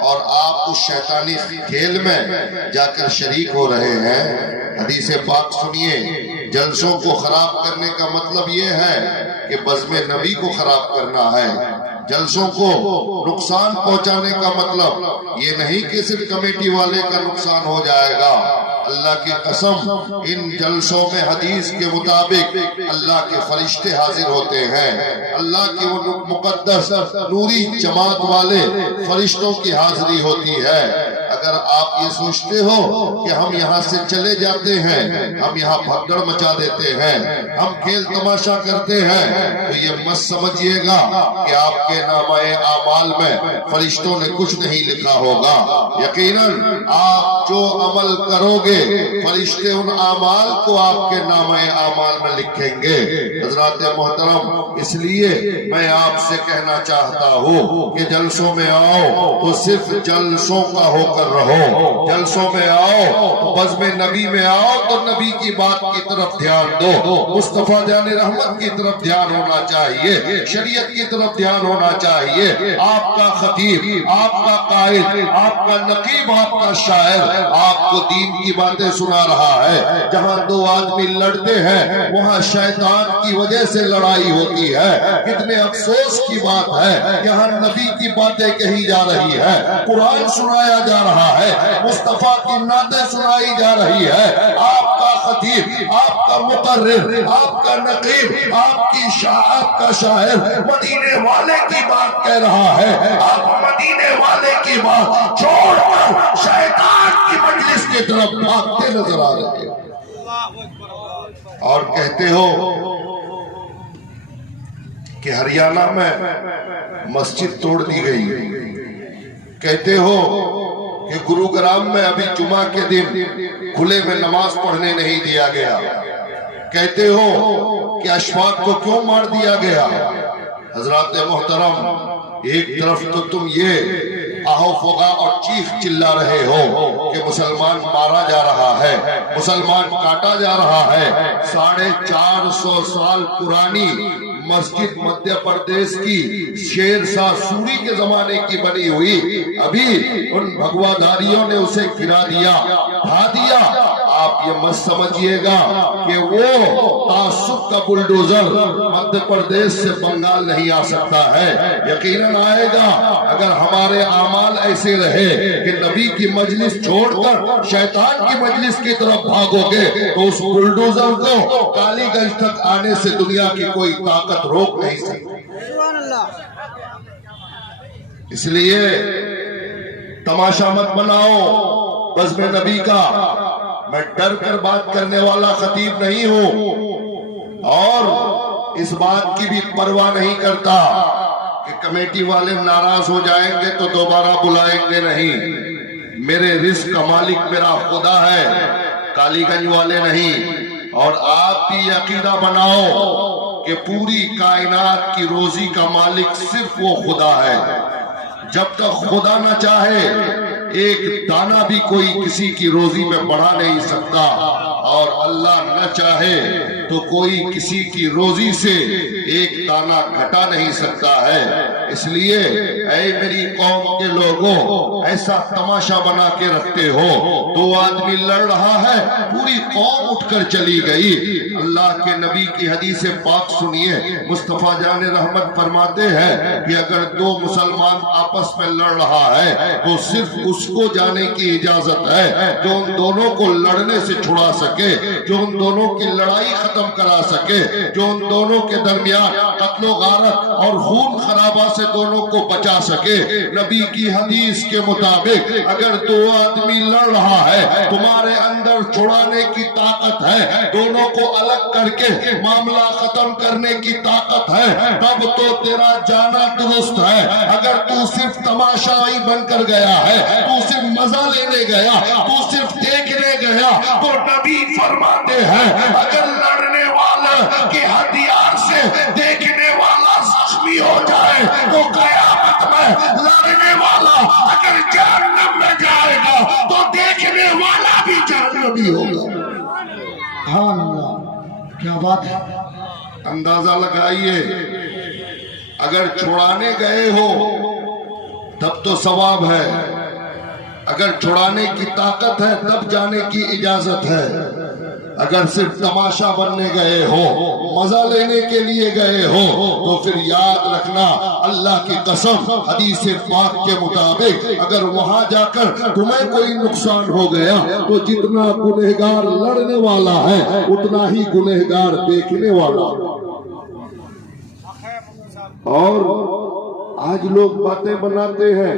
اور آپ اس شیطانی کھیل میں جا کر شریک ہو رہے ہیں۔ حدیث پاک سنیے، جلسوں کو خراب کرنے کا مطلب یہ ہے کہ بزم نبی کو خراب کرنا ہے۔ جلسوں کو نقصان پہنچانے کا مطلب یہ نہیں کہ صرف کمیٹی والے کا نقصان ہو جائے گا۔ اللہ کی قسم، ان جلسوں میں حدیث کے مطابق اللہ کے فرشتے حاضر ہوتے ہیں، اللہ کے وہ مقدس نوری جماعت والے فرشتوں کی حاضری ہوتی ہے۔ اگر آپ یہ سوچتے ہو کہ ہم یہاں سے چلے جاتے ہیں، ہم یہاں بھگدڑ مچا دیتے ہیں، ہم کھیل تماشا کرتے ہیں، تو یہ مت سمجھیے گا کہ آپ کے نامہ اعمال میں فرشتوں نے کچھ نہیں لکھا ہوگا۔ یقیناً آپ جو عمل کرو گے، فرشتے ان اعمال کو آپ کے نامہ اعمال میں لکھیں گے۔ حضرات محترم، اس لیے میں آپ سے کہنا چاہتا ہوں کہ جلسوں میں آؤ تو صرف جلسوں کا ہو کر رہو، جلسوں میں آؤ تو بزم نبی میں آؤ تو نبی کی بات کی طرف دھیان دو، مصطفیٰ جان رحمت کی طرف دھیان ہونا چاہیے، شریعت کی طرف دھیان ہونا چاہیے۔ آپ کا خطیب، آپ کا قائد، آپ کا نقیب، آپ کا شاعر آپ کو دین کی باتیں سنا رہا ہے۔ جہاں دو آدمی لڑتے ہیں وہاں شیطان کی وجہ سے لڑائی ہوتی ہے۔ کتنے افسوس کی بات ہے، یہاں نبی کی باتیں کہی جا رہی ہے، قرآن سنایا جا رہا ہے، مصطفیٰ کی نعتیں سنائی جا رہی ہے۔ آپ کا خطیب، آپ کا مقرر، آپ کا نقیب، آپ کا شاعر مدینے والے کی بات کہہ رہا ہے، آپ مدینے والے کی بات چھوڑ کر شیطان کی مجلس کی طرف بھاگتے نظر آ رہے ہیں، اور کہتے ہو کہ ہریانہ میں مسجد توڑ دی گئی، کہتے ہو کہ گروگرام میں ابھی جمعہ کے دن کھلے میں نماز پڑھنے نہیں دیا گیا، کہتے ہو کہ اشفاق کو کیوں مار دیا گیا۔ حضرات محترم، ایک طرف تو تم یہ آہو فغا اور چیخ چلا رہے ہو کہ مسلمان مارا جا رہا ہے، مسلمان کاٹا جا رہا ہے۔ 450 سال پرانی مسجد مدھیہ پردیش کی شیر شاہ سوری کے زمانے کی بنی ہوئی، ابھی ان بھگواداریوں نے اسے گرا دیا، ڈھا دیا۔ آپ یہ مت سمجھیے گا کہ وہ تعصب کا بلڈوزر مدھیہ پردیش سے بنگال نہیں آ سکتا ہے، یقیناً آئے گا۔ اگر ہمارے اعمال ایسے رہے کہ نبی کی مجلس چھوڑ کر شیطان کی مجلس کی طرف بھاگو گے تو اس بلڈوزر کو کالی گنج تک آنے سے دنیا کی کوئی طاقت روک نہیں سکتی۔ اس لیے تماشا مت بناؤ بزم نبی کا۔ میں ڈر کر بات کرنے والا خطیب نہیں ہوں، اور اس بات کی بھی پرواہ نہیں کرتا کہ کمیٹی والے ناراض ہو جائیں گے تو دوبارہ بلائیں گے نہیں۔ میرے رزق کا مالک میرا خدا ہے، کالی گنج والے نہیں۔ اور آپ بھی عقیدہ بناؤ کہ پوری کائنات کی روزی کا مالک صرف وہ خدا ہے۔ جب تک خدا نہ چاہے ایک دانہ بھی کوئی کسی کی روزی میں بڑھا نہیں سکتا، اور اللہ نہ چاہے تو کوئی کسی کی روزی سے ایک دانہ گھٹا نہیں سکتا ہے۔ اس لیے اے میری قوم کے لوگوں، ایسا تماشا بنا کے رکھتے ہو، دو آدمی لڑ رہا ہے، پوری قوم اٹھ کر چلی گئی۔ اللہ کے نبی کی حدیث پاک سنیے، مصطفیٰ جان رحمت فرماتے ہیں کہ اگر دو مسلمان آپس میں لڑ رہا ہے تو صرف اس کو جانے کی اجازت ہے جو ان دونوں کو لڑنے سے چھڑا سکے، جو ان دونوں کی لڑائی ختم کرا سکے، جو ان دونوں کے درمیان قتل و غارت اور خون خرابہ سے دونوں کو بچا سکے۔ نبی کی حدیث کے مطابق اگر دو آدمی لڑ رہا ہے، تمہارے اندر چھڑانے کی طاقت ہے، دونوں کو الگ کر کے معاملہ ختم کرنے کی طاقت ہے، تب تو تیرا جانا درست ہے۔ اگر تو صرف تماشائی بن کر گیا ہے، تو صرف مزہ لینے گیا، تو صرف دیکھنے گیا، تو نبی فرماتے ہیں اگر لڑنے والا کے ہتھیار سے دیکھنے والا زخمی ہو جائے تو قیامت میں لڑنے والا اگر جہنم میں جائے گا تو دیکھنے والا بھی جہنمی ہوگا۔ سبحان اللہ، کیا بات ہے۔ اندازہ لگائیے، اگر چھڑانے گئے ہو تب تو ثواب ہے، اگر چھڑانے کی طاقت ہے تب جانے کی اجازت ہے۔ اگر صرف تماشا بننے گئے ہو، مزہ لینے کے لیے گئے ہو، تو پھر یاد رکھنا اللہ کی قسم حدیث پاک کے مطابق اگر وہاں جا کر تمہیں کوئی نقصان ہو گیا تو جتنا گنہگار لڑنے والا ہے اتنا ہی گنہگار دیکھنے والا۔ اور آج لوگ باتیں بناتے ہیں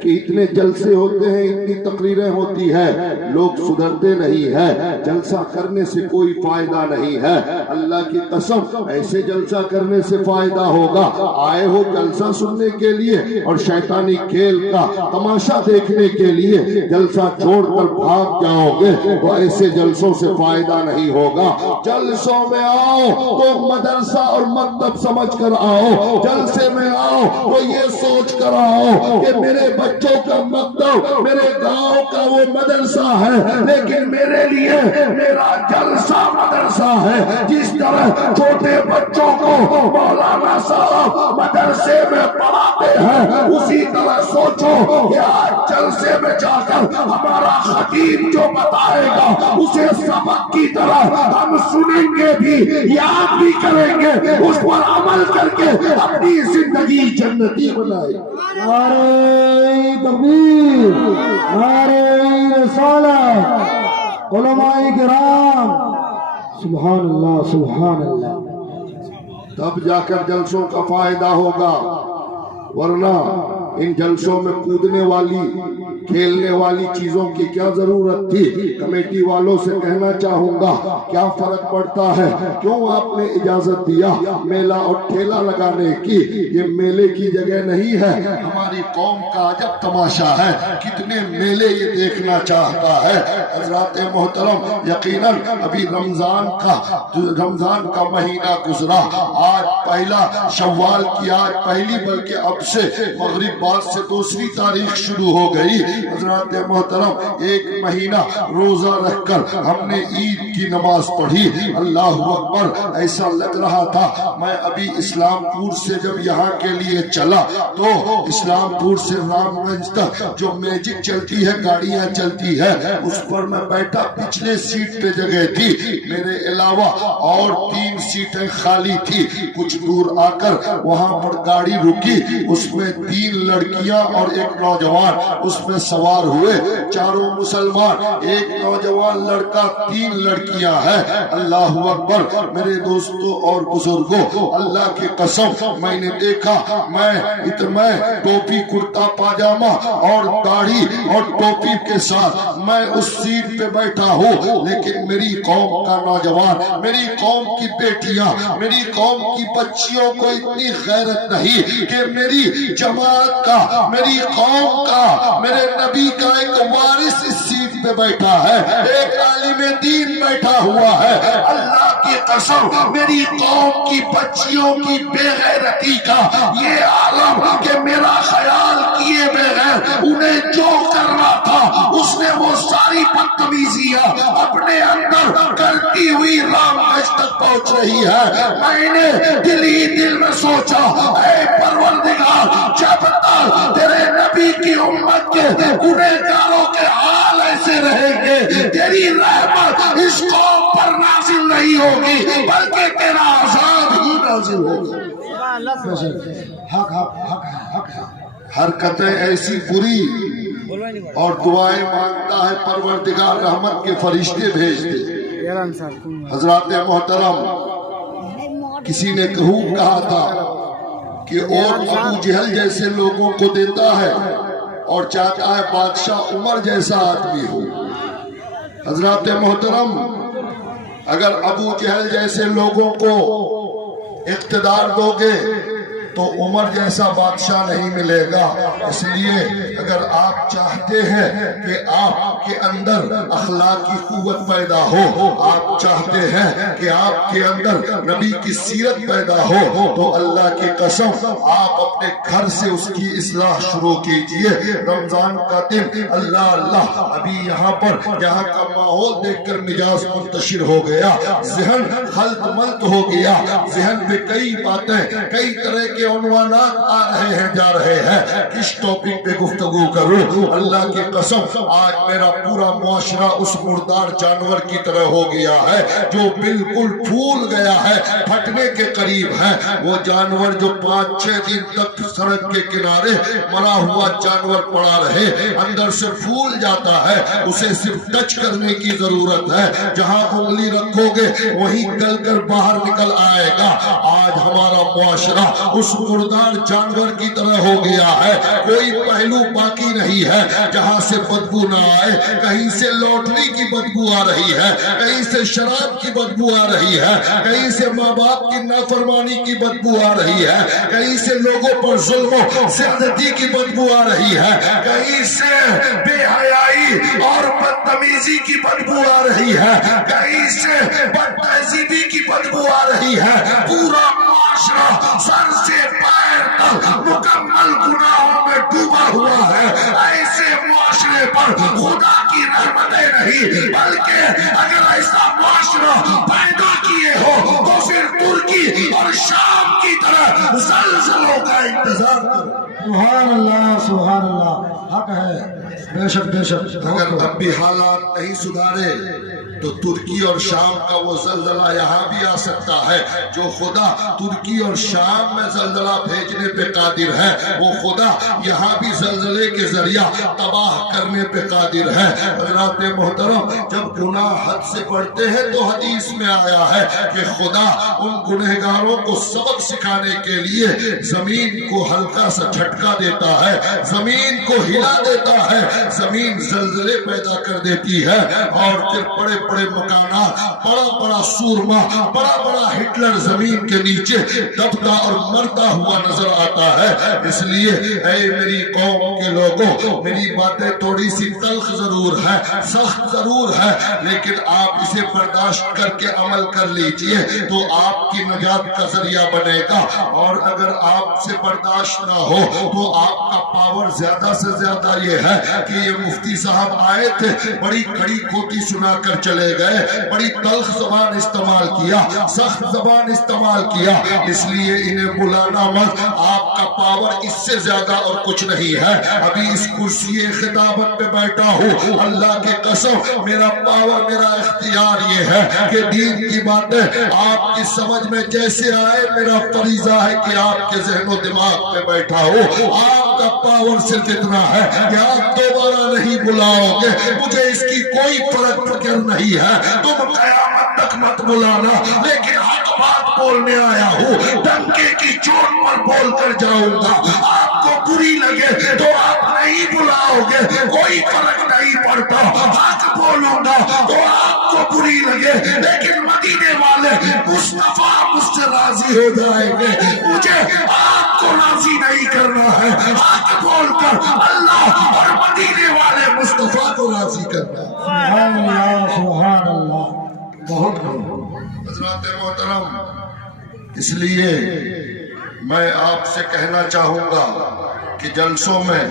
کہ اتنے جلسے ہوتے ہیں، اتنی تقریریں ہوتی ہے، لوگ سدھرتے نہیں ہے، جلسہ کرنے سے کوئی فائدہ نہیں ہے۔ اللہ کی قسم ایسے جلسہ کرنے سے فائدہ ہوگا، آئے ہو جلسہ سننے کے لیے اور شیطانی کھیل کا تماشا دیکھنے کے لیے جلسہ چھوڑ کر بھاگ جاؤ گے تو ایسے جلسوں سے فائدہ نہیں ہوگا۔ جلسوں میں آؤ تو مدرسہ اور مکتب سمجھ کر آؤ، جلسے میں آؤ تو یہ سوچ کر آؤ کہ میرے بچوں کا مکتب میرے گاؤں کا وہ مدرسہ ہے، لیکن میرے لیے میرا جلسہ مدرسہ ہے۔ جس طرح چھوٹے بچوں کو مولانا صاحب مدرسے میں پڑھاتے ہیں، اسی طرح سوچو کہ آج جلسے میں جا کر ہمارا خطیب جو بتائے گا اسے سبق کی طرح ہم سنیں گے بھی، یاد بھی کریں گے، اس پر عمل کر کے اپنی زندگی جنتی بنائیں۔ تکبیر، نعرہ رسالت، علماء کرام، سبحان اللہ سبحان اللہ۔ تب جا کر جلسوں کا فائدہ ہوگا، ورنہ ان جلسوں میں کودنے والی کھیلنے والی چیزوں کی کیا ضرورت تھی؟ کمیٹی والوں سے کہنا چاہوں گا کیا فرق پڑتا ہے، کیوں آپ نے اجازت دیا میلہ اور ٹھیلا لگانے کی؟ یہ میلے کی جگہ نہیں ہے، ہماری قوم کا عجب تماشا ہے، کتنے میلے یہ دیکھنا چاہتا ہے۔ حضرات محترم، یقیناً ابھی رمضان کا مہینہ گزرا، آج پہلا شوال کی آج پہلی بلکہ اب سے مغرب بعد سے دوسری تاریخ شروع ہو گئی۔ حضرات محترم، ایک مہینہ روزہ رکھ کر ہم نے عید کی نماز پڑھی، اللہ اکبر، ایسا لگ رہا تھا میں ابھی اسلام پور سے جب یہاں کے لیے چلا تو اسلام پور سے رام گنج تک جو میجک چلتی ہے، گاڑیاں چلتی ہے، اس پر میں بیٹھا، پچھلے سیٹ پہ جگہ تھی، میرے علاوہ اور 3 سیٹیں خالی تھی۔ کچھ دور آ کر وہاں پر گاڑی رکی، اس میں 3 لڑکیاں اور ایک نوجوان اس میں سوار ہوئے، چاروں مسلمان، ایک نوجوان لڑکا، 3 لڑکیاں ہیں۔ اللہ اکبر، میرے دوستوں اور بزرگوں، اللہ کی قسم میں نے دیکھا، میں ٹوپی کرتا پاجامہ اور داڑھی اور ٹوپی کے ساتھ میں اس سیٹ پہ بیٹھا ہوں، لیکن میری قوم کا نوجوان، میری قوم کی بیٹیاں، میری قوم کی بچیوں کو اتنی غیرت نہیں کہ میری جماعت کا، میری قوم کا، میرے نبی کا ایک وارث اس سیٹ پہ بیٹھا ہے، ایک عالم دین بیٹھا ہوا ہے۔ اللہ کی قسم میری قوم کی بچیوں کی بے غیرتی کا یہ عالم کہ میرا خیال کیے بغیر انہیں جو کرنا تھا اس نے وہ ساری بدتمیزیاں اپنے اندر کرتی ہوئی رام گنج تک پہنچ رہی ہے۔ میں نے دل ہی دل میں سوچا، اے پروردگار، جب تک تیرے نبی کی امت کے گنہگاروں کے حال ایسے رہیں گے، تیری رحمت اس قوم پر نازل نہیں ہوگی بلکہ تیرا عذاب ہی نازل ہوگا۔ حرکتیں ایسی بری اور دعائیں مانگتا ہے پروردگار رحمت کے فرشتے بھیج دے۔ حضرات محترم، کسی نے کہا تھا کہ اور ابو جہل جیسے لوگوں کو دیتا ہے اور چاہتا ہے بادشاہ عمر جیسا آدمی ہو۔ حضرات محترم، اگر ابو جہل جیسے لوگوں کو اقتدار دو گے تو عمر جیسا بادشاہ نہیں ملے گا۔ اس لیے اگر آپ چاہتے ہیں کہ آپ کے اندر اخلاقی قوت پیدا ہو، آپ چاہتے ہیں کہ آپ کے اندر نبی کی سیرت پیدا ہو، تو اللہ کی قسم آپ اپنے گھر سے اس کی اصلاح شروع کیجئے۔ رمضان کا دن، اللہ اللہ، ابھی یہاں کا ماحول دیکھ کر مزاج منتشر ہو گیا، ذہن خلط ملط ہو گیا، ذہن میں کئی باتیں، کئی طرح کے کے عنوانات آ رہے ہیں جا رہے ہیں، کس ٹاپک پہ گفتگو کروں؟ اللہ کی قسم آج میرا پورا معاشرہ اس مردار جانور کی طرح ہو گیا ہے جو بالکل پھول گیا ہے، پھٹنے کے قریب ہے۔ وہ جانور جو 5-6 دن تک سڑک کے کنارے مرا ہوا جانور پڑا رہے، اندر سے پھول جاتا ہے، اسے صرف ٹچ کرنے کی ضرورت ہے، جہاں انگلی رکھو گے وہیں گل کر باہر نکل آئے گا۔ آج ہمارا معاشرہ اس مردار جانور کی طرح ہو گیا ہے، کوئی پہلو باقی نہیں ہے جہاں سے بدبو نہ آئے۔ کہیں سے لوٹری کی بدبو آ رہی ہے، کہیں سے شراب کی بدبو آ رہی ہے، کہیں سے ماں باپ کی نافرمانی کی بدبو آ رہی ہے، کہیں سے لوگوں پر ظلم و زیادتی کی بدبو آ رہی ہے، کہیں سے بے حیائی اور بدتمیزی کی بدبو آ رہی ہے، کہیں سے بد تہذیبی کی بدبو آ رہی ہے۔ پورا معاشرہ سر سے پیر تک مکمل گناہوں میں ڈوبا ہوا ہے۔ ایسے معاشرے پر خدا کی رحمتیں نہیں، بلکہ اگر ایسا معاشرہ پیدا کیے ہو تو پھر ترکی اور شام کی طرح زلزلوں کا انتظار کرو۔ سبحان اللہ سبحان اللہ، حق ہے، بے شک بے شک۔ اگر اب بھی حالات نہیں سدھارے تو ترکی اور شام کا وہ زلزلہ یہاں بھی آ سکتا ہے۔ جو خدا ترکی اور شام میں زلزلہ بھیجنے پہ قادر ہے، وہ خدا یہاں بھی زلزلے کے ذریعہ تباہ کرنے پہ قادر ہے۔ حضرات محترم، جب گناہ حد سے بڑھتے ہیں تو حدیث میں آیا ہے کہ خدا ان گنہگاروں کو سبق سکھانے کے لیے زمین کو ہلکا سا جھٹکا دیتا ہے، زمین کو ہلا دیتا ہے، زمین زلزلے پیدا کر دیتی ہے، اور پھر بڑے بڑے مکانات، بڑا بڑا سورما، بڑا بڑا ہٹلر زمین کے نیچے دبتا اور مرتا ہوا نظر آتا ہے۔ اس لیے اے میری قوم کے لوگوں، میری باتیں تھوڑی سی تلخ ضرور ہے، سخت ضرور ہے، لیکن آپ اسے برداشت کر کے عمل کر لیجئے تو آپ کی نجات کا ذریعہ بنے گا۔ اور اگر آپ سے برداشت نہ ہو تو آپ کا پاور زیادہ سے زیادہ یہ ہے کہ یہ مفتی صاحب آئے تھے، بڑی کڑی کھوٹی سنا کر چلے گئے، بڑی تلخ زبان استعمال کیا، سخت زبان استعمال کیا، اس لیے انہیں بلانا مت۔ آپ کا پاور اس سے زیادہ اور کچھ نہیں ہے۔ ابھی اس کرسی خطابت پہ بیٹھا ہوں، اللہ کے قسم میرا پاور، میرا اختیار یہ ہے کہ دین کی باتیں آپ کی سمجھ میں جیسے آئے، میرا فریضہ ہے کہ آپ کے ذہن و دماغ پہ بیٹھا ہوں۔ آپ کا پاور صرف اتنا ہے کہ آپ دوبارہ نہیں بلاؤ گے، مجھے اس کی کوئی فرق فکر نہیں ہے، تم قیامت تک مت بلانا، لیکن حق بات بولنے آیا ہوں، ڈنکے کی چوٹ پر بول کر جاؤں گا۔ آپ کو بری لگے تو آپ نہیں بلاؤ گے، کوئی فرق نہیں پڑتا، حق بولوں گا تو آپ کو بری لگے، لیکن مدینے والے مصطفیٰ مجھ سے راضی ہو جائیں گے۔ مجھے آپ کو راضی نہیں کرنا ہے، حق بول کر اللہ اور مدینے والے مصطفیٰ کو راضی کرنا ہے۔ سبحان اللہ سبحان اللہ، بہت حضرات محترم، اس لیے میں آپ سے کہنا چاہوں گا کہ جلسوں میں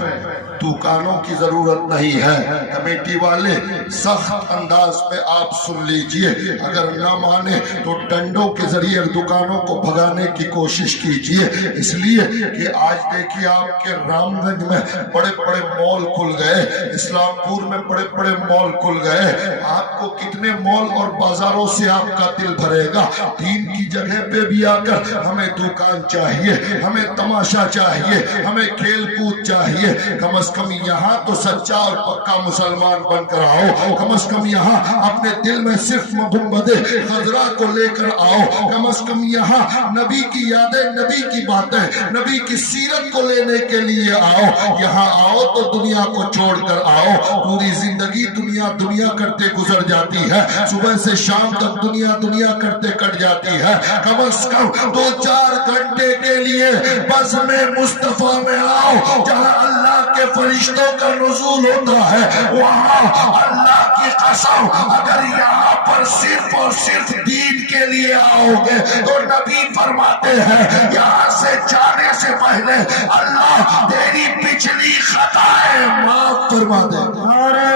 دکانوں کی ضرورت نہیں ہے۔ کمیٹی والے سخت انداز میں آپ سن لیجئے، اگر نہ مانے تو ڈنڈوں کے ذریعے دکانوں کو بھگانے کی کوشش کیجئے، اس لیے کہ آج دیکھیے آپ کے رام گنج میں بڑے بڑے مال کھل گئے، اسلام پور میں بڑے بڑے مال کھل گئے۔ آپ کو کتنے مال اور بازاروں سے آپ کا دل بھرے گا؟ دین کی جگہ پہ بھی آ کر ہمیں دکان چاہیے، ہمیں تماشا چاہیے، ہمیں کھیل کود چاہیے۔ کم از کم یہاں تو سچا اور پکا مسلمان بن کر آؤ، کم از کم یہاں اپنے دل میں صرف محمد خضرا کو لے کر آؤ، کم از کم یہاں نبی کی یادیں، نبی کی باتیں، نبی کی سیرت کو لینے کے لیے آؤ۔ یہاں آؤ تو دنیا کو چھوڑ کر آؤ۔ پوری زندگی دنیا دنیا کرتے گزر جاتی ہے، صبح سے شام تک دنیا دنیا کرتے کٹ جاتی ہے۔ کم از کم 2-4 گھنٹے کے لیے بس میں مصطفیٰ میں آؤ، جہاں اللہ کے فرشتوں کا نزول ہوتا ہے، وہاں اللہ کی قسم اگر یہاں پر صرف اور صرف دین کے لیے آؤ گے تو نبی فرماتے ہیں یہاں سے جانے سے پہلے اللہ تیری پچھلی خطائیں معاف فرما دے۔ نعرہ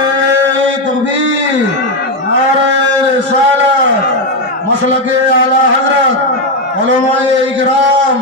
تکبیر، نعرہ رسالت، مسلک اعلی حضرت، علماء اکرام،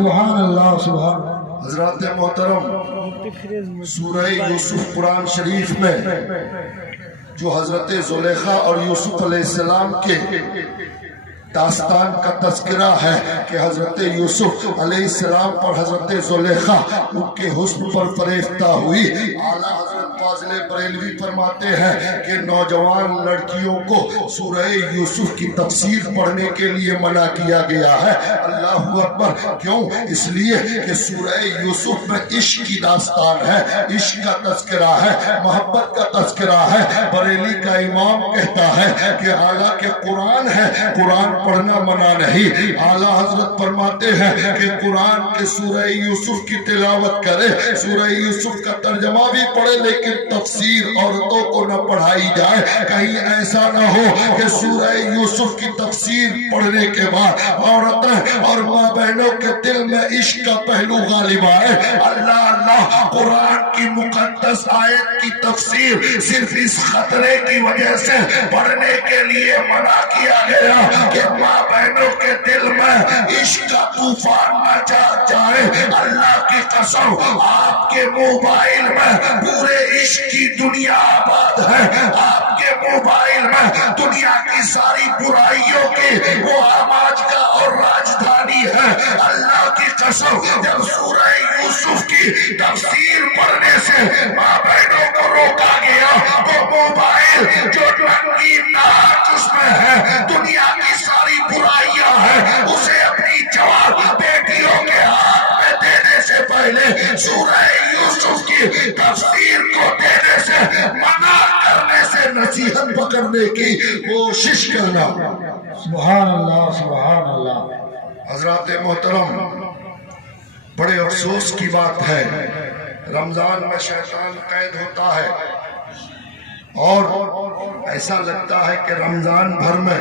سبحان اللہ سبحان حضرات محترم، سورہ یوسف قرآن شریف میں جو حضرت زلیخا اور یوسف علیہ السلام کے داستان کا تذکرہ ہے کہ حضرت یوسف علیہ السلام پر حضرت زلیخا ان کے حسن پر فریفتہ ہوئی. اعلیٰ حضرت فاضل بریلوی فرماتے ہیں کہ نوجوان لڑکیوں کو سورہ یوسف کی تفسیر پڑھنے کے لیے منع کیا گیا ہے. اللہ اکبر. کیوں؟ اس لیے کہ سورہ یوسف میں عشق کی داستان ہے، عشق کا تذکرہ ہے، محبت کا تذکرہ ہے. بریلی کا امام کہتا ہے کہ حالانکہ قرآن ہے، قرآن پڑھنا منع نہیں. اعلیٰ حضرت فرماتے ہیں کہ قرآن کے سورہ یوسف کی تلاوت کرے، سورہ یوسف کا ترجمہ بھی پڑھے، لیکن تفسیر عورتوں کو نہ پڑھائی جائے. کہیں ایسا نہ ہو کہ سورہ یوسف کی تفسیر پڑھنے کے بعد عورتیں اور ماں بہنوں کے دل میں عشق کا پہلو غالب آئے. اللہ اللہ. قرآن کی مقدس آیت کی تفسیر صرف اس خطرے کی وجہ سے پڑھنے کے لیے منع کیا گیا کہ ماں بہنوں کے دل میں عشق کا طوفان نہ جائے. اللہ کی قسم، آپ کے موبائل میں پورے عشق کی دنیا آباد ہے. آپ کے موبائل میں دنیا کی ساری برائیوں کی وہ آواز کا اور راجدھانی ہے. اللہ کی قسم، جب سورہ یوسف کی تفسیر پڑھنے سے ماں بہنوں کو روکا گیا تو موبائل جو رنگین جس میں ہے دنیا کی ساری برائیاں ہیں، اسے اپنی جوان بیٹیوں کے ہاتھ میں دینے سے پہلے سورہ یوسف کی تفسیر کو دینے سے منع کرنے سے نصیحت پکڑنے کی کوشش کرنا. سبحان اللہ سبحان اللہ. حضرات محترم، بڑے افسوس کی بات ہے، رمضان میں شیطان قید ہوتا ہے اور ایسا لگتا ہے کہ رمضان بھر میں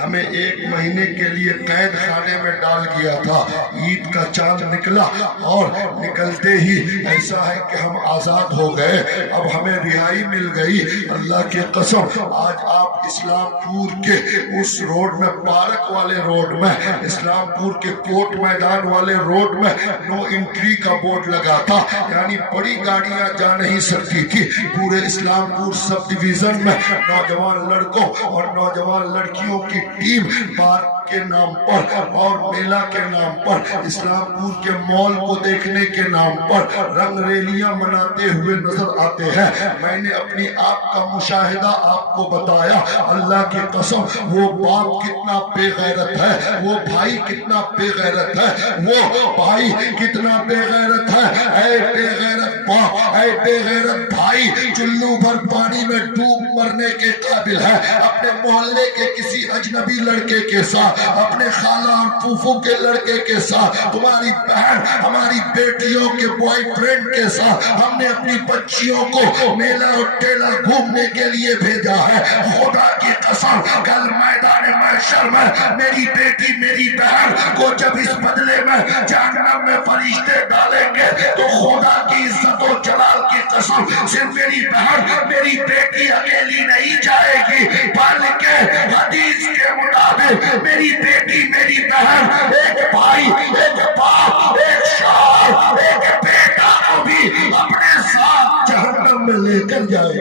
ہمیں 1 مہینے کے لیے قید خانے میں ڈال گیا تھا. عید کا چاند نکلا اور نکلتے ہی ایسا ہے کہ ہم آزاد ہو گئے، اب ہمیں رہائی مل گئی. اللہ کی قسم، آج آپ اسلام پور کے اس روڈ میں، پارک والے روڈ میں، اسلام پور کے کوٹ میدان والے روڈ میں نو انٹری کا بورڈ لگا تھا، یعنی بڑی گاڑیاں جا نہیں سکتی تھی. پورے اسلام پور سب ڈویژن میں نوجوان لڑکوں اور نوجوان لڑکیوں کی ٹیم پارک کے نام پر اور میلہ کے نام پر، اسلام پور کے مال کو دیکھنے کے نام پر رنگ ریلیاں مناتے ہوئے نظر آتے ہیں. میں نے اپنی آپ کا مشاہدہ آپ کو بتایا. اللہ کی قسم، وہ باپ کتنا بے غیرت ہے، وہ بھائی کتنا بے غیرت ہے، وہ بھائی کتنا بے غیرت ہے. اے بے غیرت باپ، اے بے غیرت بھائی، چلو بھر پانی میں ڈوب مرنے کے قابل ہے اپنے محلے کے کسی اجنبی لڑکے کے ساتھ، اپنے خالہ اور پھوپھو کے لڑکے کے ساتھ. تمہاری بہن ہماری بیٹیوں کے بوائے فرینڈ کے ساتھ ہم نے اپنی بچیوں کو میلہ اور ٹیلہ گھومنے کے لیے بھیجا ہے. خدا کی قسم، کل میدان محشر میں میری بیٹی میری بہن کو جب اس بدلے میں جہنم میں فرشتے ڈالیں گے تو خدا کی عزت و جلال کی قسم، صرف میری بہن میری بیٹی اکیلی نہیں جائے گی، بلکہ حدیث کے مطابق میری بیٹی میری بہن ایک بھائی، ایک باپ، ایک شوہر، ایک بیٹا کو بھی اپنے ساتھ جہنم میں لے کر جائے.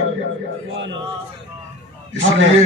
اس لیے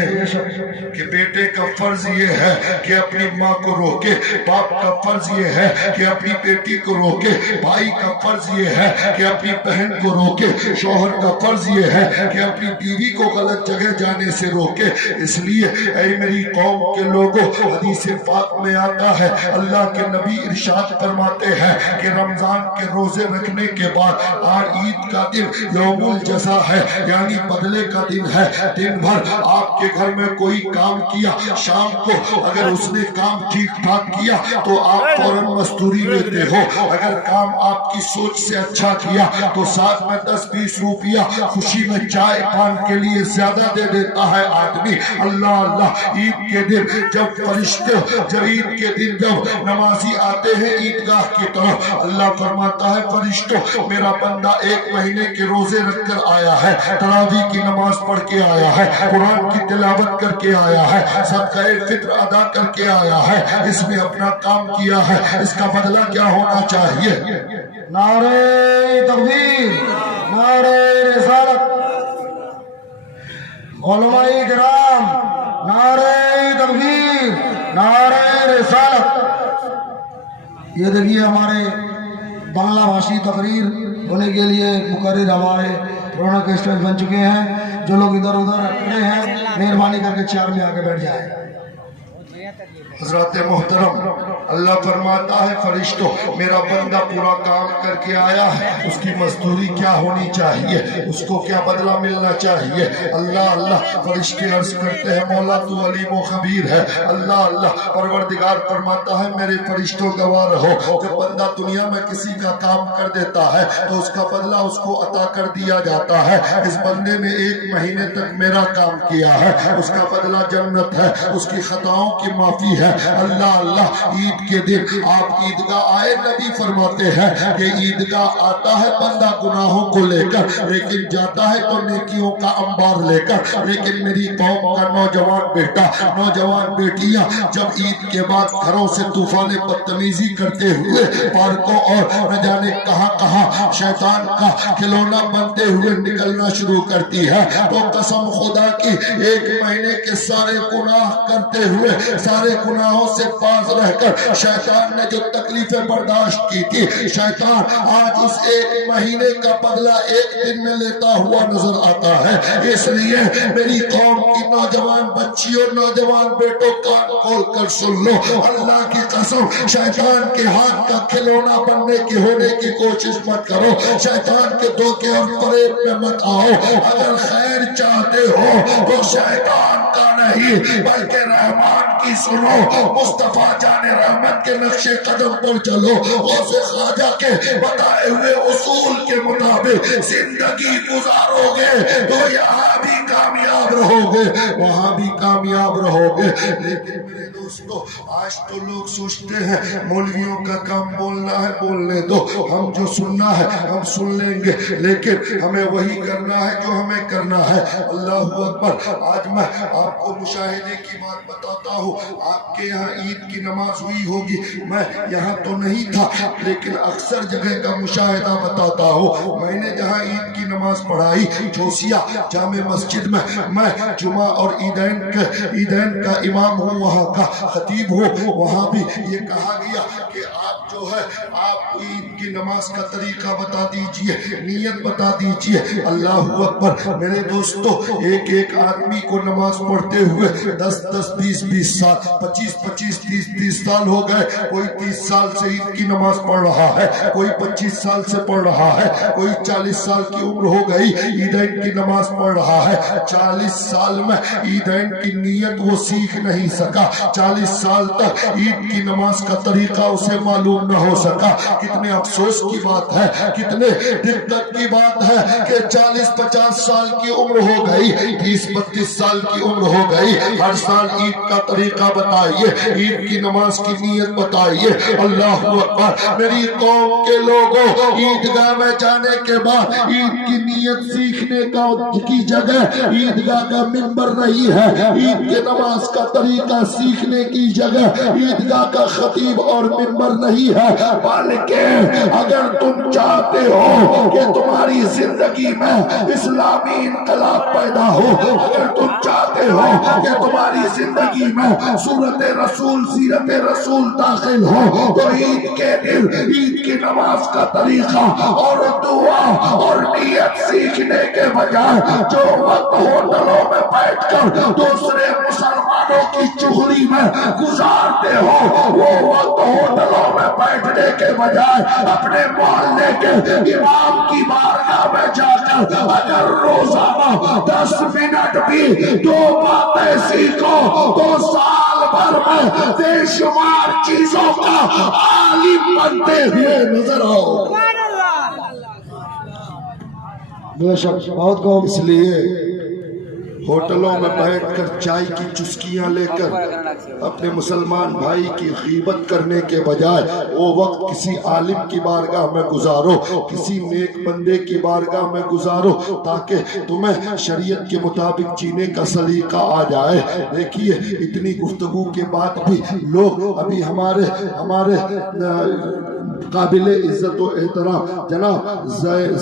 کہ بیٹے کا فرض یہ ہے کہ اپنی ماں کو روکے، باپ کا فرض یہ ہے کہ اپنی بیٹی کو روکے، بھائی کا فرض یہ ہے کہ اپنی بہن کو روکے، شوہر کا فرض یہ ہے کہ اپنی بیوی کو غلط جگہ جانے سے روکے. اس لیے اے میری قوم کے لوگوں، حدیث پاک میں آتا ہے، اللہ کے نبی ارشاد فرماتے ہیں کہ رمضان کے روزے رکھنے کے بعد اور عید کا دن یوم الجزا ہے، یعنی بدلے کا دن ہے. دن بھر آپ کے گھر میں کوئی کام کیا، شام کو اگر اس نے کام ٹھیک ٹھاک کیا تو آپ فوراً مزدوری لیتے ہو. اگر کام آپ کی سوچ سے اچھا کیا تو ساتھ میں 10-20 روپیہ خوشی میں چائے پان کے لیے زیادہ دے دیتا ہے آدمی. اللہ اللہ. عید کے دن جب فرشتے، جب عید کے دن جب نمازی آتے ہیں عیدگاہ کی طرف، اللہ فرماتا ہے فرشتوں، میرا بندہ 1 مہینے کے روزے رکھ کر آیا ہے، تراویح کی نماز پڑھ کے آیا ہے، قرآن قرآن کی تلاوت کر کے آیا ہے، صدقہ فطر ادا کر کے آیا ہے، اس نے اپنا کام کیا ہے، اس کا بدلہ کیا ہونا چاہیے؟ نعرہ تکبیر، نعرہ رسالت، علماء کرام، نعرہ تکبیر، نعرہ رسالت۔ یہ دیکھیے ہمارے بنگلہ بھاشی تقریر ہونے کے لیے مقرر ہمارے رونق اسٹیج بن چکے ہیں۔ جو لوگ ادھر ادھر کھڑے ہیں مہربانی کر کے چیئر میں آ کے بیٹھ جائیں۔ حضرات محترم، اللہ فرماتا ہے فرشتوں میرا بندہ پورا کام کر کے آیا ہے، اس کی مزدوری کیا ہونی چاہیے، اس کو کیا بدلہ ملنا چاہیے؟ اللہ اللہ فرشتے عرض کرتے ہیں مولا تو علیم و خبیر ہے۔ اللہ اللہ پروردگار فرماتا ہے میرے فرشتوں گواہ رہو، جب بندہ دنیا میں کسی کا کام کر دیتا ہے تو اس کا بدلہ اس کو عطا کر دیا جاتا ہے۔ اس بندے نے 1 مہینے تک میرا کام کیا ہے، اس کا بدلہ جنت ہے، اس کی خطاؤں کی معافی ہے۔ اللہ اللہ عید کے دن آپ عیدگاہ آئے، نبی فرماتے ہیں کہ عیدگاہ آتا ہے بندہ گناہوں کو لے کر، لیکن جاتا ہے تو نیکیوں کا انبار لے کر۔ لیکن میری قوم کا نوجوان بیٹا، نوجوان بیٹیاں جب عید کے بعد گھروں سے طوفان بدتمیزی کرتے ہوئے پارکوں اور نہ جانے کہاں کہاں شیطان کا کھلونا بنتے ہوئے نکلنا شروع کرتی ہے، تو قسم خدا کی 1 مہینے کے سارے گناہ کرتے ہوئے، سارے گناہوں سے باز رہ کر شیطان نے جو تکلیفیں برداشت کی تھی، شیطان آج اس 1 مہینے کا بدلہ 1 دن میں لیتا ہوا نظر آتا ہے۔ اس لیے میری قوم کی نوجوان بچیوں، نوجوان بیٹوں کان کھول کر سن لو، اللہ کی قسم شیطان کے ہاتھ کا کھلونا بننے کی ہونے کی کوشش مت کرو، شیطان کے دھوکے اور فریب میں مت آؤ۔ اگر خیر چاہتے ہو تو شیطان کا نہیں بلکہ رحمان کی سنو، مصطفیٰ جان رحمت کے نقش قدم پر چلو، غوث خواجہ کے بتائے ہوئے اصول کے مطابق زندگی گزارو گے تو یہاں بھی کامیاب رہو گے، وہاں بھی کامیاب رہو گے۔ لیکن میرے دوستو آج تو لوگ سوچتے ہیں مولویوں کا کام بولنا ہے، بولنے دو، ہم جو سننا ہے ہم سن لیں گے، لیکن ہمیں وہی کرنا ہے جو ہمیں کرنا ہے۔ اللہ اکبر۔ آج میں آپ کو مشاہدے کی بات بتاتا ہوں، آپ کے یہاں عید کی نماز ہوئی ہوگی، میں یہاں تو نہیں تھا لیکن اکثر جگہ کا مشاہدہ بتاتا ہوں۔ میں نے جہاں عید کی نماز پڑھائی جوسیہ جامع مسجد میں جمعہ اور عیدین کا امام ہوں، وہاں کا خطیب ہوں، وہاں بھی یہ کہا گیا کہ آپ جو ہے آپ عید کی نماز کا طریقہ بتا دیجئے، نیت بتا دیجئے۔ اللہ اکبر۔ میرے دوستو ایک آدمی کو نماز پڑھتے ہوئے 10 20 سال، 25 30 سال ہو گئے، کوئی 30 سال سے عید کی نماز پڑھ رہا ہے، کوئی 25 سال سے پڑھ رہا ہے، کوئی 40 سال کی عمر ہو گئی عیدین کی نماز پڑھ رہا ہے۔ 40 سال میں عیدین کی نیت وہ سیکھ نہیں سکا، 40 سال تک عید کی نماز کا طریقہ اسے معلوم نہ ہو سکا۔ کتنے افسوس کی بات ہے، کتنے دقت کی بات ہے کہ 40-50 سال کی عمر ہو گئی، 30-32 سال کی عمر ہو گئی، ہر سال عید کا طریقہ بتائیے، عید کی نماز کی نیت بتائیے۔ اللہ اکبر۔ میری قوم کے لوگوں عیدگاہ میں جانے کے بعد عید کی نیت سیکھنے کی جگہ عیدگاہ کا منبر نہیں ہے، عید کے نماز کا طریقہ سیکھنے کی جگہ عیدگاہ کا خطیب اور منبر نہیں ہے، بلکہ اگر تم چاہتے ہو کہ تمہاری زندگی میں اسلامی انقلاب پیدا ہو، اگر تم چاہتے ہو کہ تمہاری زندگی میں سورت رسول، سیرت رسول داخل ہو، تو عید کے دن عید کی نماز کا طریقہ اور دعا اور نیت سیکھنے کے بجائے جو وقت ہوٹلوں میں بیٹھ کر دوسرے مسلمانوں کی چغلی میں گزارتے ہو، وہ وقت ہوٹلوں میں بیٹھنے کے بجائے اپنے محلے کے امام کی بارگاہ میں جا کر اگر روزانہ 10 منٹ بھی 2 باتیں سیکھو تو سال بھر میں بے شمار چیزوں کا عالم بنتے ہوئے نظر آؤ۔ بے شک بہت کو اس لیے ہوٹلوں میں بیٹھ کر چائے کی چسکیاں لے کر اپنے مسلمان بھائی کی غیبت کرنے کے بجائے وہ وقت کسی عالم کی بارگاہ میں گزارو، کسی نیک بندے کی بارگاہ میں گزارو تاکہ تمہیں شریعت کے مطابق جینے کا سلیقہ آ جائے۔ دیکھیے اتنی گفتگو کے بعد بھی لوگ ابھی ہمارے قابل عزت و احترام جناب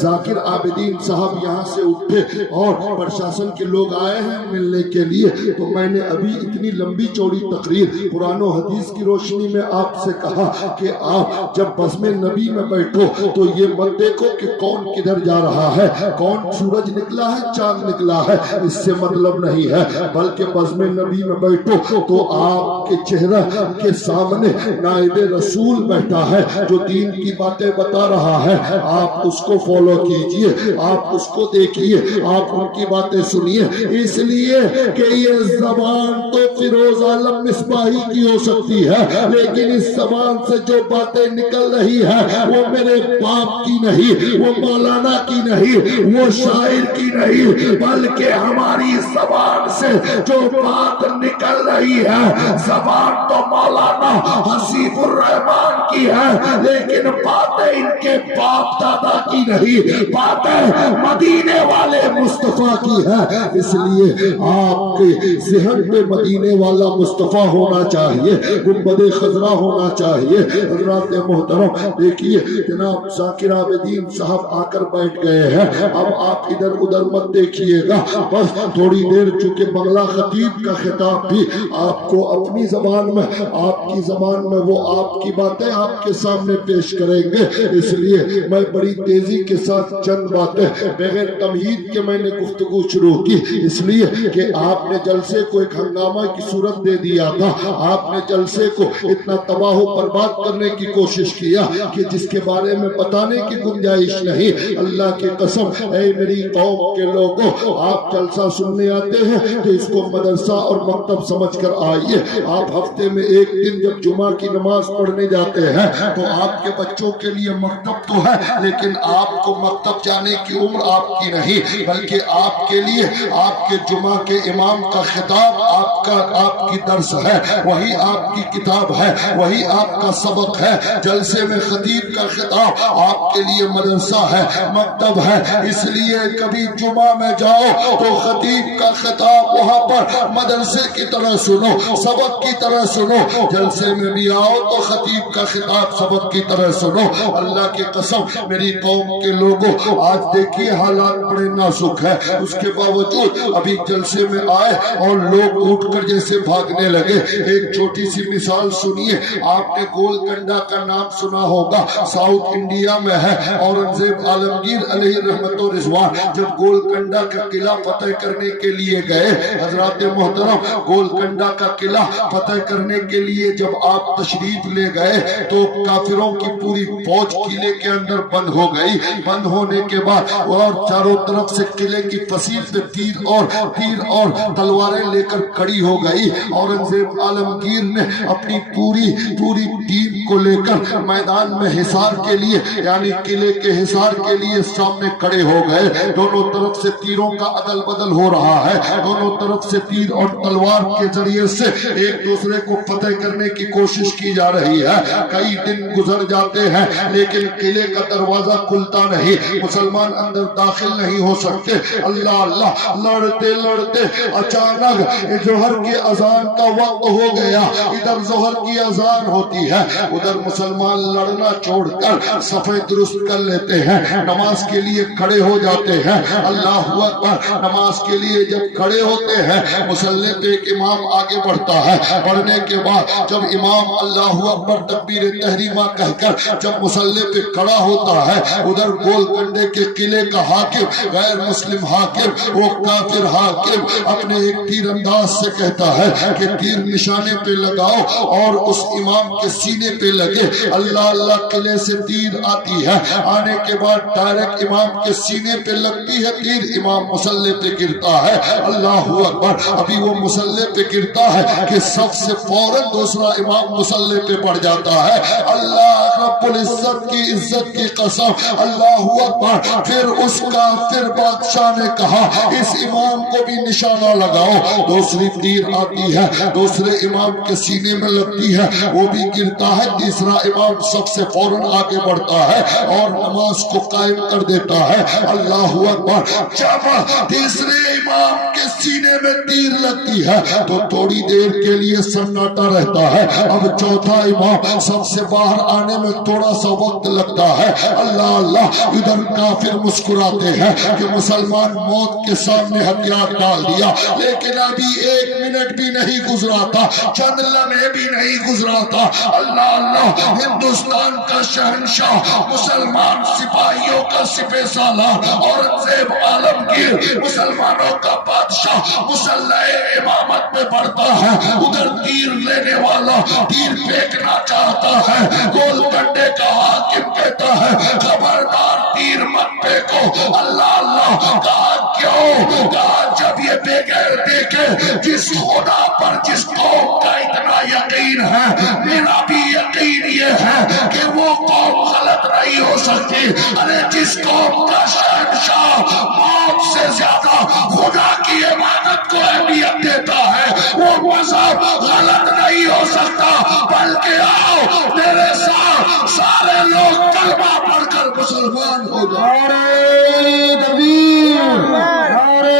ذاکر عابدین صاحب یہاں سے اٹھے اور پرشاسن کے لوگ آئے ہیں ملنے کے لیے، تو میں نے ابھی اتنی لمبی چوڑی تقریر قرآن و حدیث کی روشنی میں آپ سے کہا کہ آپ جب بزم نبی میں بیٹھو تو یہ مت دیکھو کہ کون کدھر جا رہا ہے، کون سورج نکلا ہے چاند نکلا ہے، اس سے مطلب نہیں ہے، بلکہ بزم نبی میں بیٹھو تو آپ کے چہرہ کے سامنے نائب رسول بیٹھا ہے جو دین کی باتیں بتا رہا ہے، آپ اس کو فالو کیجئے، آپ اس کو دیکھیے، آپ ان کی باتیں سنیے، اس لیے کہ یہ زبان تو فیروز عالم مصباحی کی ہو سکتی ہے لیکن اس زبان سے جو باتیں نکل رہی ہے وہ میرے باپ کی نہیں، وہ مولانا کی نہیں، وہ شاعر کی نہیں، بلکہ ہماری زبان سے جو بات نکل رہی ہے، زبان تو مولانا حسیب الرحمان کی ہے لیکن باتیں ان کے باپ دادا کی نہیں، باتیں مدینے والے مصطفیٰ کی ہے۔ اس لیے آپ کے ذہن میں مدینے والا مصطفیٰ ہونا چاہیے، گنبد خضرا ہونا چاہیے۔ حضرات محترم دیکھیے جناب ذاکر عابدین صاحب آ کر بیٹھ گئے ہیں، اب آپ ادھر ادھر مت دیکھیے گا، بس تھوڑی دیر چونکہ بنگلہ خطیب کا خطاب بھی آپ کو اپنی زبان میں، آپ کی زبان میں وہ آپ کی باتیں آپ کے سامنے پیش کریں گے، اس لیے میں بڑی تیزی کے ساتھ چند باتیں بغیر تمہید کے میں نے گفتگو شروع کی، اس لیے کہ آپ نے جلسے کو ایک ہنگامہ کی صورت دے دیا تھا، آپ نے جلسے کو اتنا تباہ و برباد کرنے کی کوشش کیا کہ جس کے بارے میں بتانے کی گنجائش نہیں۔ اللہ کی قسم اے میری قوم کے لوگوں، آپ جلسہ سننے آتے ہیں تو اس کو مدرسہ اور مکتب سمجھ کر آئیے۔ آپ ہفتے میں ایک دن جب جمعہ کی نماز پڑھنے جاتے ہیں تو آپ کے بچوں کے لیے مکتب تو ہے لیکن آپ کو مکتب جانے کی عمر آپ کی نہیں، بلکہ آپ کے لیے آپ کے جمعہ کے امام کا خطاب آپ کی درس ہے، وہی آپ کی کتاب ہے، وہی آپ کا سبق ہے۔ جلسے میں خطیب کا خطاب آپ کے لیے مدرسہ ہے، مکتب ہے، اس لیے کبھی جمعہ میں جاؤ تو خطیب کا خطاب وہاں پر مدرسے کی طرح سنو، سبق کی طرح سنو، جلسے میں بھی آؤ تو خطیب کا خطاب سبق کی طرح سنو۔ اللہ کی قسم میری قوم کے لوگوں، آج دیکھیے حالات بڑے نازک ہے، اس کے باوجود ابھی جلسے میں آئے اور لوگ اٹھ کر جیسے بھاگنے لگے۔ ایک چھوٹی سی مثال سنیے، آپ نے گولکنڈہ کا نام سنا ہوگا، ساؤتھ انڈیا میں ہے، اورنگزیب عالمگیر علیہ رحمت و رضوان جب گولکنڈہ کا قلعہ فتح کرنے کے لیے گئے، حضرات محترم گولکنڈہ کا قلعہ فتح کرنے کے لیے جب آپ تشریف لے گئے تو کافروں کی پوری فوج قلعے کے اندر بند ہو گئی، بند ہونے کے بعد اور چاروں طرف سے قلعے کی فصیل پہ تیر اور تلواریں لے کر کھڑی ہو گئی۔ اورنگزیب عالمگیر نے اپنی پوری ٹیم کو لے کر میدان میں حصار کے لیے یعنی قلعے کے حصار کے لیے سامنے کھڑے ہو گئے، دونوں طرف سے تیروں کا عدل بدل ہو رہا ہے، دونوں طرف سے تیر اور تلوار کے ذریعے سے ایک دوسرے کو فتح کرنے کی کوشش کی جا رہی ہے۔ کئی دن گزر جاتے ہیں لیکن قلعے کا دروازہ کھلتا نہیں، مسلمان اندر داخل نہیں ہو سکتے۔ اللہ اللہ لڑتے لڑتے اچانک ظہر کی اذان کا وقت ہو گیا، ادھر ظہر کی اذان ہوتی ہے، ادھر مسلمان لڑنا چھوڑ کر صفیں درست کر لیتے ہیں، نماز کے لیے کھڑے ہو جاتے ہیں۔ اللہ اکبر، نماز کے لیے جب کھڑے ہوتے ہیں مصلی پہ ایک امام آگے بڑھتا ہے، بڑھنے کے بعد جب امام اللہ اکبر تکبیر تحریمہ کہہ کر جب مصلی پہ کھڑا ہوتا ہے، ادھر گولکنڈے کے قلعے کا حاکم، غیر مسلم حاکم، وہ کافر حاکم اپنے ایک تیر انداز سے کہتا ہے کہ تیر نشانے پہ لگاؤ اور اس امام کے سینے پہ لگے۔ اللہ اللہ قلعے سے تیر آتی ہے، آنے کے بعد ڈائریکٹ امام کے سینے پہ لگتی ہے، تیر امام مصلی پہ گرتا ہے۔ اللہ اکبر، ابھی وہ مصلی پہ گرتا ہے کہ صف سے فوراً دوسرا امام مصلی پہ پڑ جاتا ہے۔ اللہ رب العزت کی عزت کی قسم اللہ اکبر۔ پھر اس کافر بادشاہ نے کہا اس امام کو بھی نشانہ لگاؤ۔ دوسری تیر آتی ہے، دوسرے امام کے سینے میں لگتی ہے، وہ بھی گرتا ہے۔ تیسرا امام سب سے فوراً آگے بڑھتا ہے اور نماز کو قائم کر دیتا ہے۔ اللہ اکبر۔ جب تیسرے امام کے سینے میں تیر لگتی ہے تو تھوڑی دیر کے لیے سناٹا رہتا ہے۔ اب چوتھا امام سب سے باہر آنے میں تھوڑا سا وقت لگتا ہے۔ اللہ اللہ۔ ادھر کافر مسکراتے ہیں کہ مسلمان موت کے سامنے ہتھیار ڈال دیا، لیکن ابھی 1 منٹ بھی نہیں گزرا تھا، چند لمحے بھی نہیں گزرا تھا۔ اللہ اللہ۔ ہندوستان کا شہنشاہ، مسلمان سپاہیوں کا سپہ سالار اورنگزیب عالمگیر، مسلمانوں کا بادشاہ مسلح امامت میں بڑھتا ہے۔ ادھر تیر لینے والا تیر پھینکنا چاہتا ہے، گول کنڈے کا حاکم کہتا ہے خبردار تیر مت پھینکو۔ اللہ اللہ۔ کہا کیوں؟ کہا جب یہ بے غیرتی کے جس خدا پر جس قوم کا اتنا یقین ہے، میرا بھی یقین یہ ہے کہ وہ قوم غلط نہیں ہو سکتی۔ ارے جس قوم کا شہنشاہ موت سے زیادہ خدا کی عبادت کو اہمیت دیتا ہے، وہ مذہب غلط نہیں ہو سکتا۔ بلکہ آؤ میرے ساتھ سارے لوگ کلمہ پڑھ کر مسلمان ہو جائیں۔ نعرہ تکبیر، نعرہ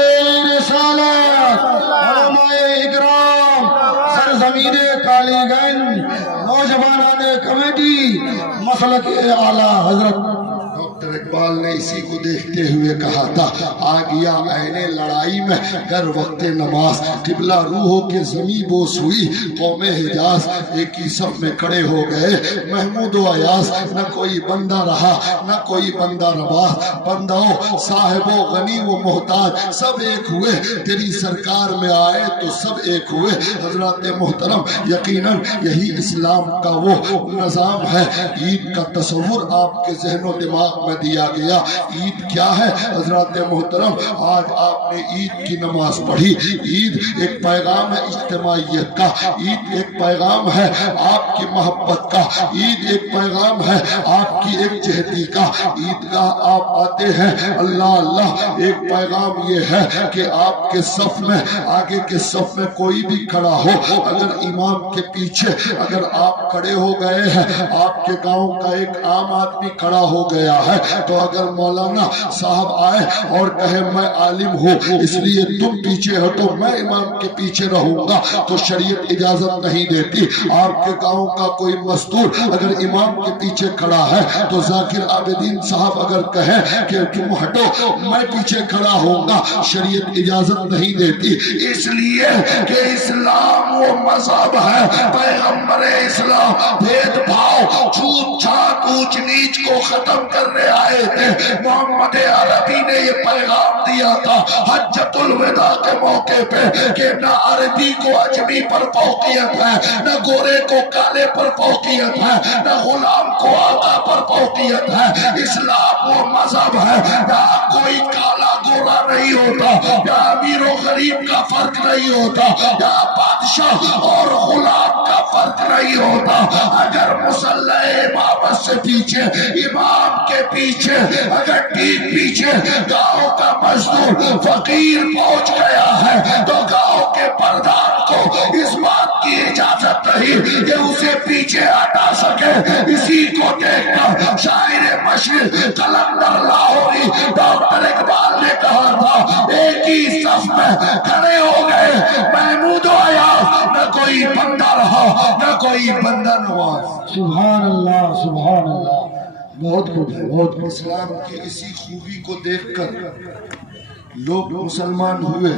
رسالت، علماء اکرام، سرزمین کالی گنج، نوجوانان کمیٹی، مسلک اعلیٰ حضرت ڈاکٹر اقبال نے اسی کو دیکھتے ہوئے کہا تھا آ گیا عین لڑائی میں گر وقت نماز، قبلہ روحوں کے زمیں بوس ہوئی، قوم حجاز ایک ہی صف میں کھڑے ہو گئے۔ محمود و ایاز نہ کوئی بندہ رہا نہ کوئی بندہ روا، بندوں صاحب و غنی و محتاج سب ایک ہوئے، تیری سرکار میں آئے تو سب ایک ہوئے۔ حضرات محترم، یقیناً یہی اسلام کا وہ نظام ہے۔ عید کا تصور آپ کے ذہن و دماغ میں دیا گیا۔ عید کیا ہے حضرات محترم؟ آج آپ نے عید کی نماز پڑھی۔ عید ایک پیغام ہے اجتماعیت کا، عید ایک پیغام ہے آپ کی محبت کا، عید ایک پیغام ہے آپ کی ایک جہتی کا۔ عیدگاہ آپ آتے ہیں، اللہ اللہ، ایک پیغام یہ ہے کہ آپ کے صف میں، آگے کے صف میں کوئی بھی کھڑا ہو، اگر امام کے پیچھے اگر آپ کھڑے ہو گئے ہیں، آپ کے گاؤں کا ایک عام آدمی کھڑا ہو گیا ہے، تو اگر مولانا صاحب آئے اور کہے میں عالم ہوں اس لیے تم پیچھے ہٹو، میں امام کے پیچھے رہوں گا، تو شریعت اجازت نہیں دیتی۔ آپ کے گاؤں کا کوئی مزدور اگر امام کے پیچھے کھڑا ہے تو ذاکر عابدین صاحب اگر کہیں کہ تم ہٹو میں پیچھے کھڑا ہوں گا، شریعت اجازت نہیں دیتی۔ اس لیے کہ اسلام وہ مذہب ہے، پیغمبر اسلام بھید بھاؤ، چھوت چھات، اونچ نیچ کو ختم کرنے آئے تھے۔ محمد عربی نے یہ پیغام دیا تھا حجۃ الوداع کے موقع پہ کہ نہ عربی کو عجمی پر فوقیت ہے، نہ گورے کو کالے پر فوقیت ہے، نہ غلام کو آقا پر فوقیت ہے۔ اسلام وہ مذہب ہے جہاں کوئی کالا گورا نہیں ہوتا، جہاں امیر و غریب کا فرق نہیں ہوتا، جہاں بادشاہ اور غلام کا فرق نہیں ہوتا۔ اگر مسلح امامت سے پیچھے، امام کے پیچھے، اگر ٹھیک پیچھے گاؤں کا مزدور فقیر پہنچ گیا ہے تو گاؤں کے پردھان کو اس بات کی اجازت نہیں کہ اسے پیچھے ہٹا سکے۔ اسی کو دیکھ کر شاعر مشرق قلندر لاہوری ڈاکٹر اقبال نے کہا تھا ایک ہی صف میں کھڑے ہو گئے محمود و ایاز، نہ کوئی بندہ رہا نہ کوئی بندہ نواز۔ سبحان اللہ، سبحان اللہ، بہت کچھ ہے، بہت کچھ۔ اسلام کی اسی خوبی کو دیکھ کر لوگ مسلمان ہوئے۔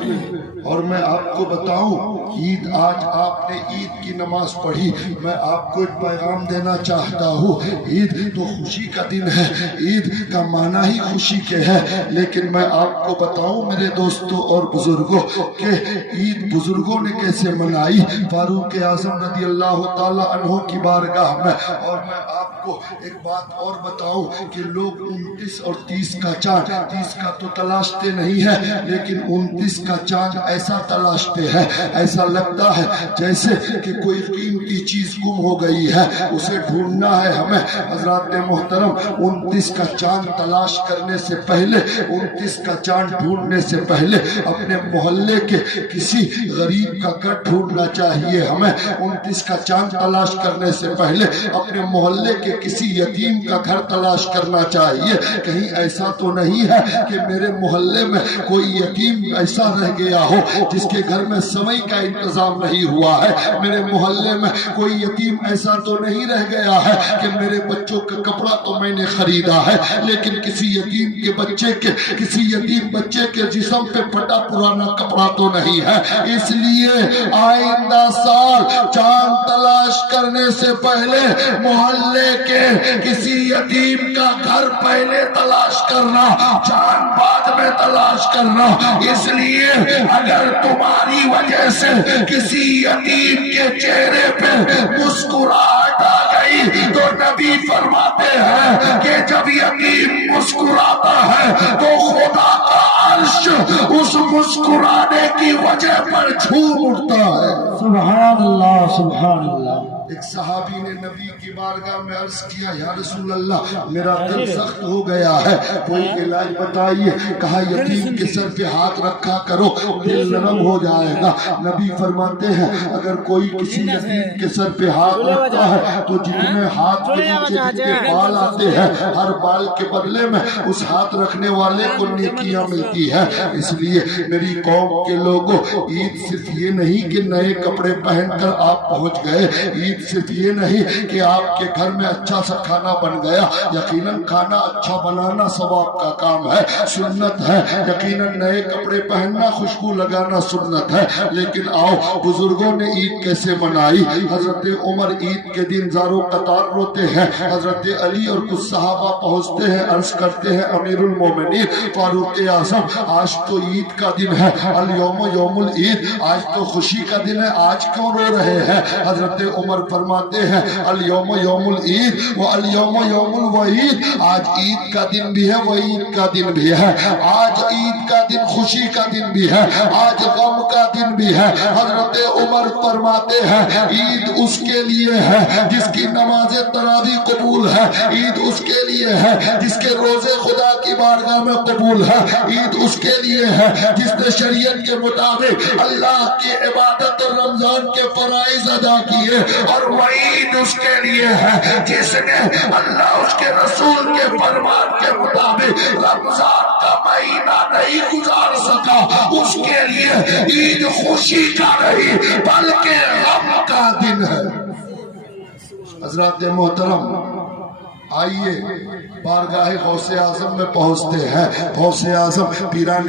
اور میں آپ کو بتاؤں عید، آج آپ نے عید کی نماز پڑھی، میں آپ کو ایک پیغام دینا چاہتا ہوں۔ عید تو خوشی کا دن ہے، عید کا معنی ہی خوشی کے ہے، لیکن میں آپ کو بتاؤں میرے دوستوں اور بزرگوں کہ عید بزرگوں نے کیسے منائی۔ فاروق اعظم رضی اللہ تعالی عنہ کی بارگاہ میں، اور میں آپ کو ایک بات اور بتاؤں کہ لوگ 29 اور 30 کا چاند، 30 کا تو تلاشتے نہیں ہیں، ہے لیکن 29 کا چاند ایسا تلاشتے ہیں ایسا لگتا ہے جیسے کہ کوئی قیمتی چیز گم ہو گئی ہے, اسے ڈھونڈنا ہے ہمیں. حضرات محترم 29 کا چاند تلاش کرنے سے پہلے, 29 کا چاند ڈھونڈنے سے پہلے اپنے محلے کے کسی غریب کا گھر ڈھونڈنا چاہیے ہمیں. 29 کا چاند تلاش کرنے سے پہلے اپنے محلے کے کسی یتیم کا گھر تلاش کرنا چاہیے. کہیں ایسا تو نہیں ہے کہ میرے محلے میں کوئی یتیم ایسا رہ گیا ہو جس کے گھر میں سوئی کا انتظام نہیں ہوا ہے. میرے محلے میں کوئی یتیم ایسا تو نہیں رہ گیا ہے کہ میرے بچوں کا کپڑا تو میں نے خریدا ہے لیکن کسی یتیم بچے کے جسم پہ پھٹا پرانا کپڑا تو نہیں ہے. اس لیے آئندہ سال چاند تلاش کرنے سے پہلے محلے کے کسی یتیم کا گھر پہلے تلاش کرنا, چاند بعد میں تلاش کرنا. اس لیے اگر تمہاری وجہ سے کسی یتیم کے چہرے پہ مسکراہٹ آ گئی تو نبی فرماتے ہیں کہ جب یتیم مسکراتا ہے تو خدا کا عرش اس مسکرانے کی وجہ پر جھوم اٹھتا ہے. سبحان اللہ سبحان اللہ. ایک صحابی نے نبی کی بارگاہ میں عرض کیا, یا رسول اللہ میرا دل سخت ہو گیا ہے, کوئی علاج بتائیے. کہا یتیم کے سر پہ ہاتھ رکھا کرو, دل نرم ہو جائے گا. نبی فرماتے ہیں اگر کوئی کسی یتیم کے سر پہ ہاتھ رکھتا ہے تو جتنے ہاتھ کے نیچے جتنے بال آتے ہیں ہر بال کے بدلے میں اس ہاتھ رکھنے والے کو نیکیاں ملتی ہے. اس لیے میری قوم کے لوگوں, عید صرف یہ نہیں کہ نئے کپڑے پہن کر آپ پہنچ گئے, عید صرف یہ نہیں کہ آپ کے گھر میں اچھا سا کھانا بن گیا. یقیناً کھانا اچھا بنانا ثواب کا کام ہے, سنت ہے. یقیناً نئے کپڑے پہننا, خوشبو لگانا سنت ہے. لیکن آؤ بزرگوں نے عید کیسے منائی. حضرت عمر عید کے دن زاروں قطار روتے ہیں. حضرت علی اور کچھ صحابہ پہنچتے ہیں, عرض کرتے ہیں امیر المومنین فاروق اعظم آج تو عید کا دن ہے, الیوم یوم العید, آج تو خوشی کا دن ہے, آج کیوں رو رہے ہیں. حضرت عمر فرماتے ہیں الیوم یوم العید و الیوم یوم الوعید, آج عید کا دن بھی ہے وعید کا دن بھی ہے. آج عید کا دن خوشی کا دن بھی ہے, آج غم کا دن بھی ہے. حضرت عمر فرماتے ہیں عید اس کے لیے ہے جس کی نماز تراویح قبول ہے, عید اس کے لیے ہے جس کے روزے خدا کی بارگاہ میں قبول ہے, عید اس کے لیے ہے جس نے شریعت کے مطابق اللہ کی عبادت اور رمضان کے فرائض ادا کیے, اور وعید اس کے لیے ہے جس نے اللہ اس کے رسول کے فرمان کے مطابق رمضان کا مہینہ نہیں گزار سکا, اس کے لیے عید خوشی کا نہیں بلکہ غم کا دن ہے. حضرات محترم آئیے بارگاہ غوث اعظم میں پہنچتے ہیں. غوث اعظم پیران